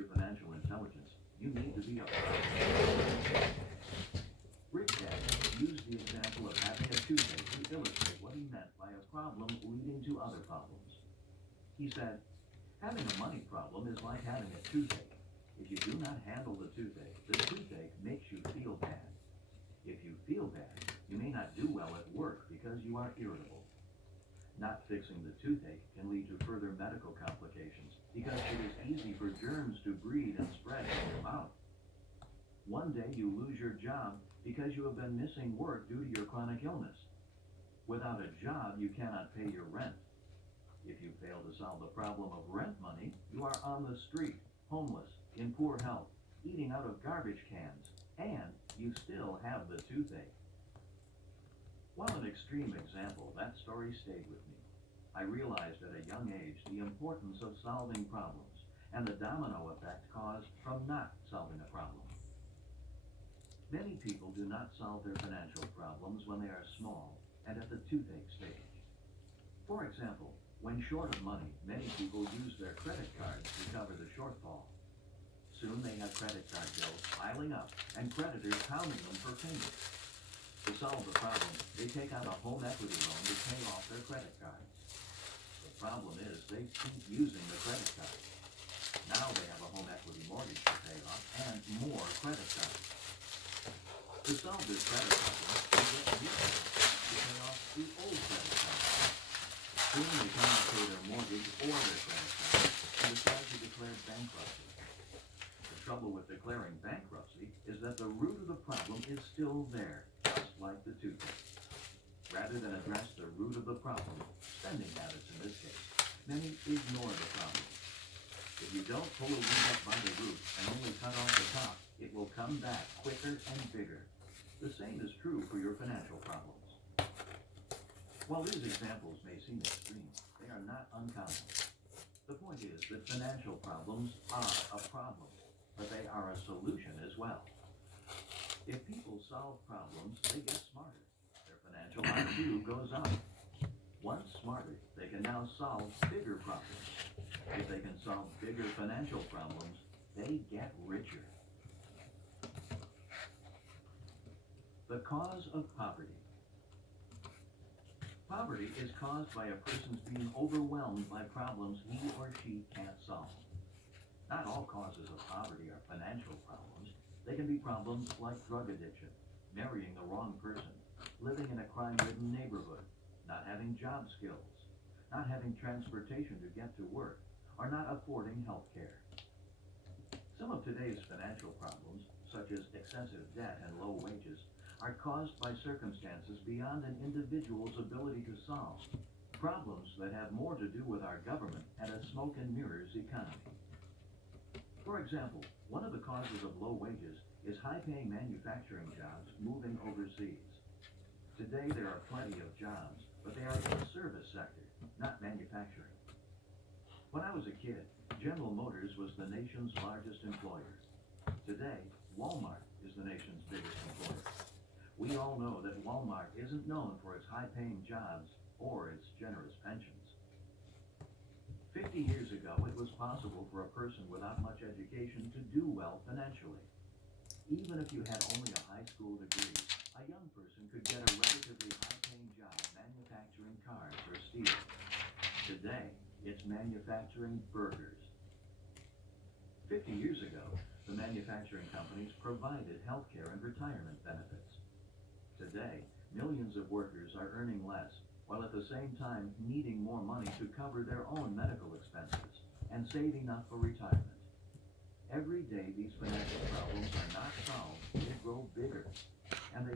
your financial intelligence, you need to be a Rich Dad used the example of having a toothache to illustrate what he meant by a problem leading to other problems. He said, having a money problem is like having a toothache. If you do not handle the toothache makes you feel bad. If you feel bad, you may not do well at work because you are irritable. Not fixing the toothache can lead to further medical complications because it is easy for germs to breed and spread in your mouth. One day you lose your job because you have been missing work due to your chronic illness. Without a job, you cannot pay your rent. If you fail to solve the problem of rent money, you are on the street, homeless, in poor health, eating out of garbage cans, and you still have the toothache. While an extreme example, that story stayed with me. I realized at a young age the importance of solving problems and the domino effect caused from not solving a problem. Many people do not solve their financial problems when they are small and at the toothache stage. For example, when short of money, many people use their credit cards to cover the shortfall. Soon they have credit card bills piling up and creditors pounding them for payment. To solve the problem, they take out a home equity loan to pay off their credit cards. The problem is they keep using the credit card. Now they have a home equity mortgage to pay off and more credit cards. To solve this credit problem, they get new credit cards to pay off the old credit cards. Soon they cannot pay their mortgage or their credit cards and decide to declare bankruptcy. The trouble with declaring bankruptcy is that the root of the problem is still there, just like the toothache. Rather than address the root of the problem, spending habits in this case, many ignore the problem. If you don't pull a weed up by the root and only cut off the top, it will come back quicker and bigger. The same is true for your financial problems. While these examples may seem extreme, they are not uncommon. The point is that financial problems are a problem, but they are a solution as well. If people solve problems, they get smarter. Their financial IQ goes up. Once smarter, they can now solve bigger problems. If they can solve bigger financial problems, they get richer. The cause of poverty. Poverty is caused by a person's being overwhelmed by problems he or she can't solve. Not all causes of poverty are financial problems. They can be problems like drug addiction, marrying the wrong person, living in a crime-ridden neighborhood, not having job skills, not having transportation to get to work, or not affording health care. Some of today's financial problems, such as excessive debt and low wages, are caused by circumstances beyond an individual's ability to solve, problems that have more to do with our government and a smoke and mirrors economy. For example, one of the causes of low wages is high-paying manufacturing jobs moving overseas. Today there are plenty of jobs, but they are in the service sector, not manufacturing. When I was a kid, General Motors was the nation's largest employer. Today, Walmart is the nation's biggest employer. We all know that Walmart isn't known for its high-paying jobs or its generous pensions. 50 years ago, it was possible for a person without much education to do well financially. Even if you had only a high school degree, a young person could get a relatively high-paying job manufacturing cars or steel. Today, it's manufacturing burgers. 50 years ago, the manufacturing companies provided health care and retirement benefits. Today, millions of workers are earning less, while at the same time needing more money to cover their own medical expenses and save enough for retirement. Every day these financial problems are not solved, they grow bigger, and they